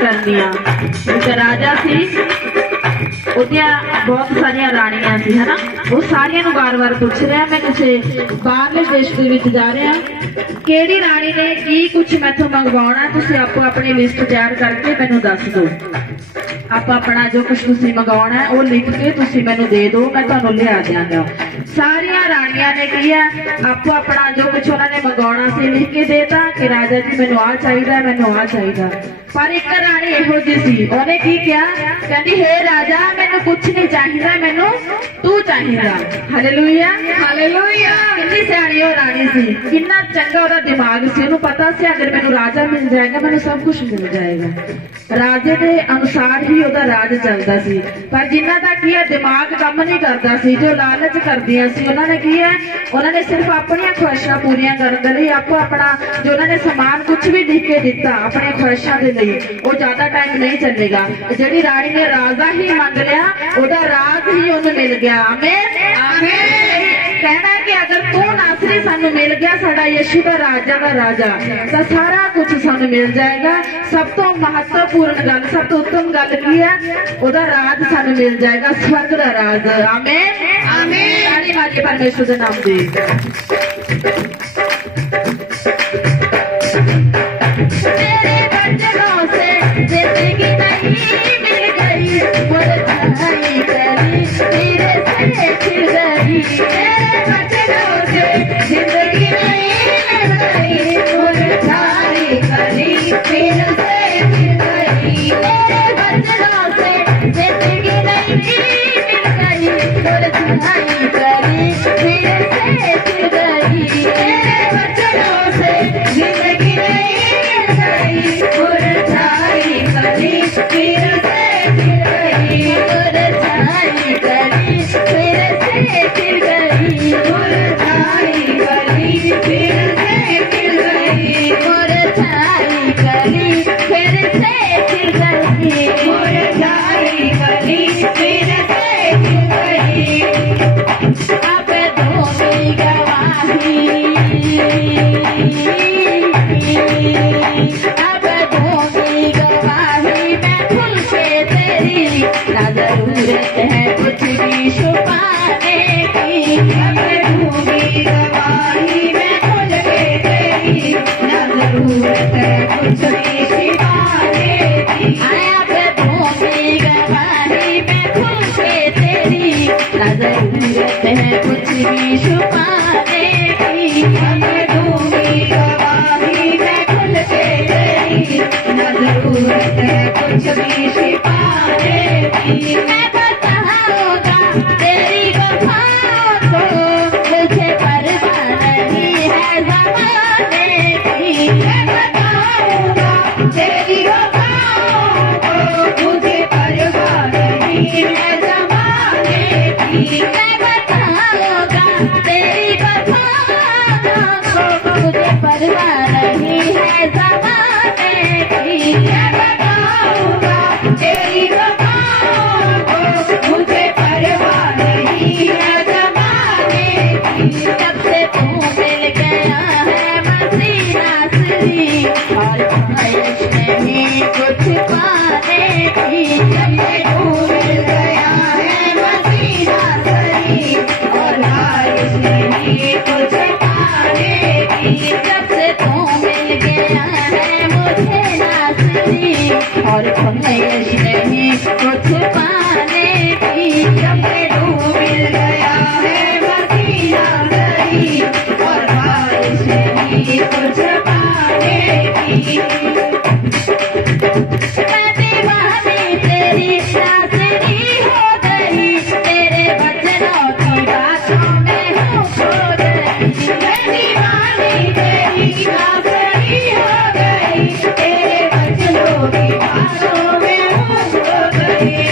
कर दिया। राजा थी ਉਹਦੀਆਂ बहुत सारिया राणियां सी है ना, वो सारिया नूं बार बार पूछ रहा मैं किसी बाहरले देश दे विच जा रहा, किहड़ी राणी ने की कुछ मैथों मंगवाउणा, तुसीं आपो अपनी लिस्ट तैयार करके मैनूं दस दो। आप अपना जो कुछ तुसीं मंगवाउणा है वो लिख के तुसीं मैनूं दे दो, मैं तुहानूं लिया दिआंगा। सारिया राणियां ने की है आपो अपना जो कुछ उन्होंने मंगवाउणा सी लिख के देता कि राजा जी मैनूं आ चाहिदा, मैनूं आ चाहिदा। पर एक राणी इहो जी सी, उन्हें की किया, कहती हे राजा मैनूं कुछ नहीं चाहिदा, मैनूं तू चाहिदा। Hallelujah hallelujah. कितनी सियाणी वो राणी सी, कितना चंगा उसदा दिमाग सी, उन्हें पता सी अगर मैनूं राजा मिल जाएगा मैनूं सब कुछ मिल जाएगा। राजे के अनुसार ही उसदा राज चलदा सी। पर जिन्हां दा की है दिमाग काम नहीं करता सी, जो लालच करदियां सी, उन्होंने की है उन्होंने सिर्फ अपनी ख्वाहिशां पूरियां करने लई आपो अपना जो उन्होंने समान कुछ भी लिख के दिता अपनी ख्वाहिशां दे लई, वो ज्यादा टाइम नहीं चलेगा। जिहड़ी राणी ने राजा ही मंग लिया उसदा राज ही उन्हें मिल गया। आमीन आमीन। कहना है कि अगर तू नासरी सानू मिल गया, साडा यीशु का राजा का राजा, तो सारा कुछ सानू मिल जाएगा। सब तो महत्वपूर्ण गल, सब तो उत्तम गल की है, उसदा राज सानू मिल जाएगा, स्वर्ग का राज। आमीन आमीन। ताली मारिए परमेश्वर के नाम दी। तेरे बचनों से जिंदगी नहीं मिल गई, मुरझाई कली तेरे से खिल गई। तेरे बचनों से जिंदगी नहीं मिल गई, मुरझाई कली तेरे से खिल गई। तेरे बचनों से जिंदगी नहीं मिल गई, मुरझाई कली तेरे से खिल गई। तेरे बचनों से जिंदगी मुरझाई कली फिर से खिल गई, मुरझाई कली फिर से खिल गई, मुरझाई कली फिर से खिल गई, मुरझाई कली फिर से खिल गई, मुरझाई कली फिर से खिल गई। अब दूंगी गवाही, अब दूंगी गवाही मैं खुल के तेरी, ना जरूरत है कुछ भी छुपाने की। अब दूंगी गवाही मैं खुल के तेरी, ना जरूरत है कुछ भी छिपाने की। अब दूंगी गवाही मैं खुल के तेरी, ना जरूरत है कुछ भी छुपाने की। अब दूंगी गवाही मैं खुल के तेरी, ना जरूरत है कुछ भी छिपाने की। मैं बताऊंगा तेरी वफाओं को, मुझे परवाह नहीं है ज़माने की। मैं बताऊंगा तेरी वफाओं को, मुझे परवाह नहीं है ज़माने की। मैं बताऊंगा तेरी वफाओं को, मुझे परवाह नहीं है ज़माने की। मैं बताऊंगा तेरी वफाओं को, मुझे परवाह नहीं है ज़माने की। जब से तू मिल गया है मसीह नासरी, और ख्वाहिश नहीं कुछ पाने की। जब से तू मिल गया है मसीह नासरी, और ख्वाहिश नहीं कुछ पाने की। जब से तू मिल गया है मुझे नासरी, और ख्वाहिश नहीं कुछ पाने की। जब से तू मिल गया है मसीह नासरी, और ख्वाहिश नहीं कुछ पाने की। मैं दीवानी तेरी नासरी हो गई, तेरे वचनों की बातों में हूँ खो गई। मैं दीवानी तेरी नासरी हो गई, तेरे वचनों की बातों में हूँ खो गई।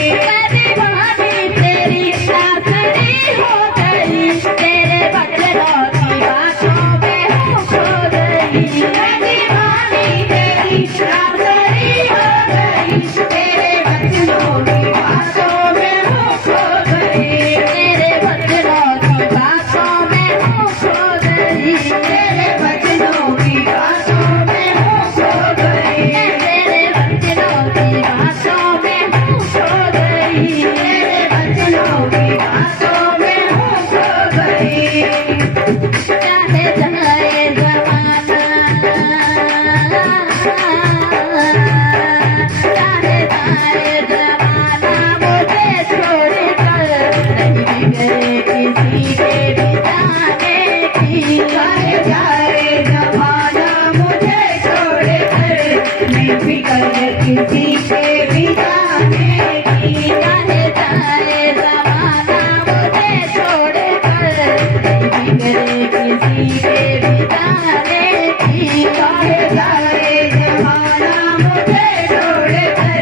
किसी के भी जाने की, चाहे जाए जमाना मुझे छोड़कर,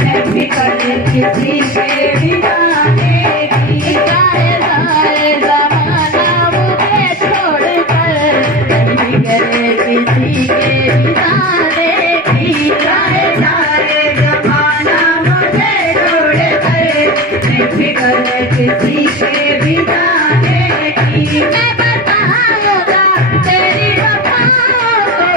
मैं फिक्र किसी के भी जाने की, चाहे जाए जमाना मुझे छोड़कर, मैं फिक्र किसी के भी जाने की, चाहे जाए जमाना मुझे छोड़कर, मैं फिक्र किसी के भी जाने की। मैं बताऊंगा तेरी वफाओं को,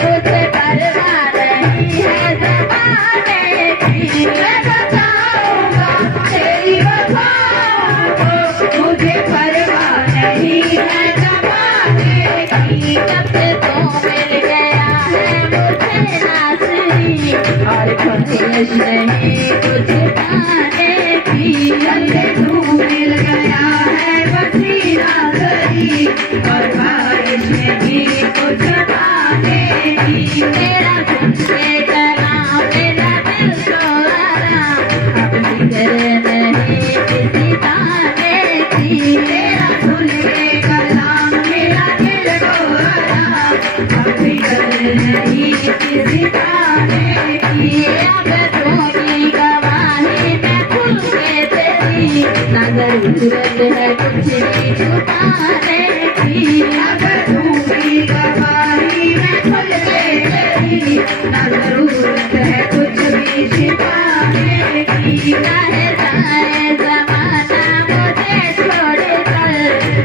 तुझे परवाह नहीं है ज़माने की। मैं बताऊंगा तेरी वफाओं को, मुझे परवाह नहीं है ज़माने की। जब से तू मिल गया है मुझे नाज़रीन, और ख्वाहिश नहीं कुछ पाने की। जब से तू मिल गया है बसी नाज़रीन, और ख्वाहिश नहीं कुछ पाने की। मेरा सुन के कलाम मेरा दिल को आराम, अब फिक्र नहीं किसी ताने की। मेरा सुन के कलाम मेरा दिल को आराम, अब फिक्र नहीं किसी ताने की। अब तुम्हारी गवाही में खुल के तेरी, ना जरूरत है कुछ भी छुपाने की। अब तुम्हारी गवाही में खुल के तेरी, ना जरूरत है कुछ भी छिपाने की। चाहे जाए ज़माना मुझे छोड़कर,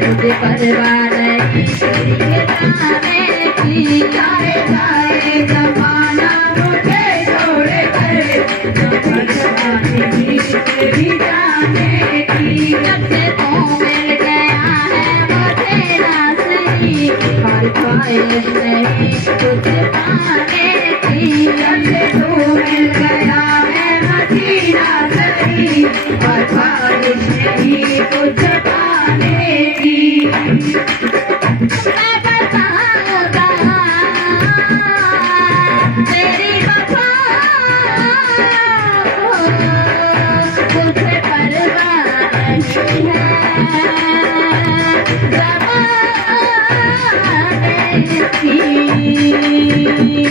मुझे परवाह नहीं किसी के जाने की। चाहे जाए ज़माना मुझे छोड़कर, मुझे परवाह नहीं किसी के जाने की। जब से तू मिल गया है मुझे नाज़रीन, और ख्वाहिश नहीं कुछ पाने की। जब से तू मिल गया है मुझे नाज़रीन, और ख्वाहिश नहीं कुछ पाने की। मैं बताऊंगा तेरी वफाओं को, मुझे परवाह नहीं है ज़माने की।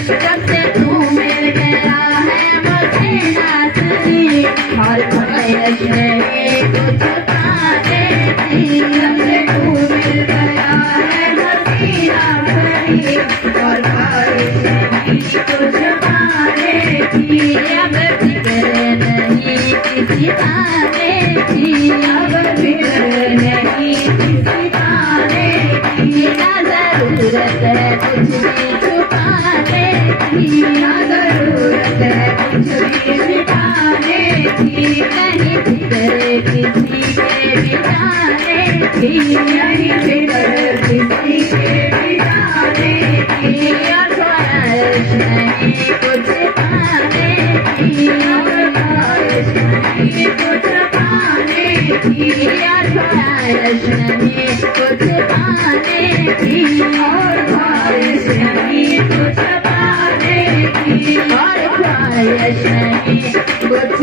जब से तू मिल गया है मुझे नाज़रीन, और ख्वाहिश नहीं कुछ पाने की। जब से तू मिल गया है मुझे नाज़रीन, और ख्वाहिश नहीं कुछ पाने की। अब फिक्र नहीं किसी ताने की, अब फिक्र नहीं किसी ताने की। ना जरूरत है कुछ भी छुपाने की, ना जरूरत है कुछ भी छिपाने की। नहीं फिक्र किसी के भी जाने की, नहीं फिक्र किसी के भी जाने की। और ख्वाहिश नहीं कुछ पाने की, और ख्वाहिश नहीं कुछ पाने की। और ख्वाहिश नहीं कुछ पाने की, और ख्वाहिश नहीं कुछ पाने की। और ख्वाहिश नहीं कुछ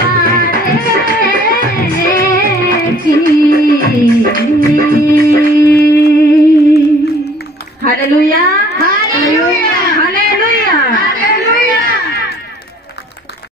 पाने की। Hallelujah, hallelujah.